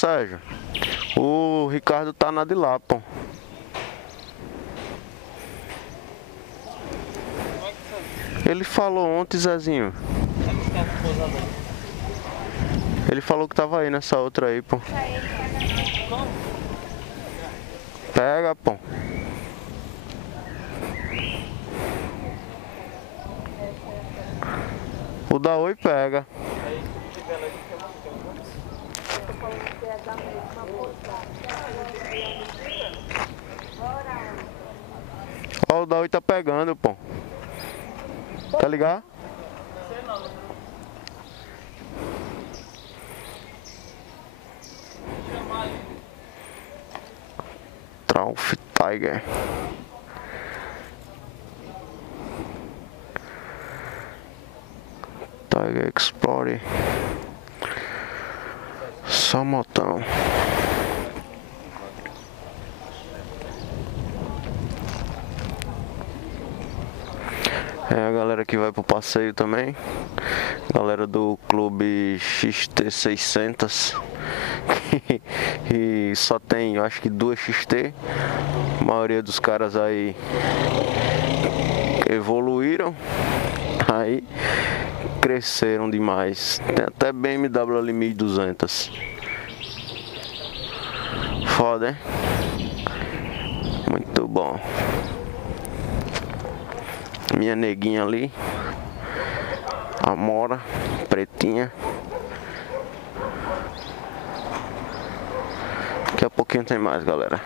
Sérgio, o Ricardo tá na de lá, pô. Ele falou ontem, Zezinho. Ele falou que tava aí nessa outra aí, pô. Pega, pô. O da Oi pega. Ó, o da Oi tá pegando, pô. Tá ligado? Trough Tiger. Tiger Explorer. Só motão. É a galera que vai pro passeio também. Galera do clube XT600. E só tem, eu acho que 2 XT. A maioria dos caras aí evoluíram. Aí cresceram demais. Tem até BMW ali 1200. Foda, hein? Muito bom. Minha neguinha ali, Amora, pretinha. Daqui a pouquinho tem mais, galera.